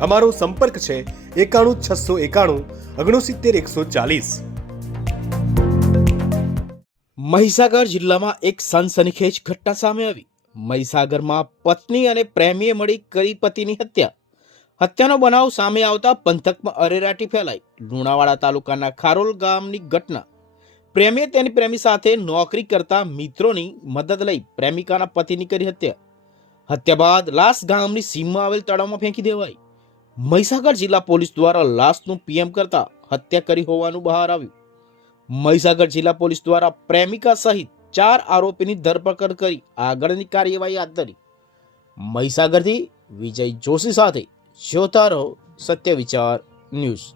અમારો સંપર્ક છે એકાણું છસો એકાણું ઓગણસિત્તેર એકસો ચાલીસ. મહીસાગર જિલ્લામાં એક સનસનીખેજ ઘટના સામે આવી. મહીસાગરમાં પત્ની અને પ્રેમીએ મળી કરી પતિની હત્યા. હત્યાનો બનાવ સામે આવતા પંથકમાં અરેરાટી ફેલાઈ. લુણાવાડા તાલુકાના ખારોલ ગામની ઘટના. પ્રેમીએ તેની પ્રેમી સાથે નોકરી કરતા મિત્રોની મદદ લઈ પ્રેમિકાના પતિની કરી હત્યા. હત્યા બાદ લાશ ગામની સીમમાં આવેલ તળાવમાં ફેંકી દેવાઈ. મહીસાગર જિલ્લા પોલીસ દ્વારા લાશનું પીએમ કરતા હત્યા કરી હોવાનું બહાર આવ્યું. મહીસાગર જિલ્લા પોલીસ દ્વારા પ્રેમિકા સહિત ચાર આરોપીની ધરપકડ કરી આગળની કાર્યવાહી હાથ ધરી. મહીસાગરથી વિજય જોશી સાથે જોતા રહો સત્ય વિચાર ન્યૂઝ.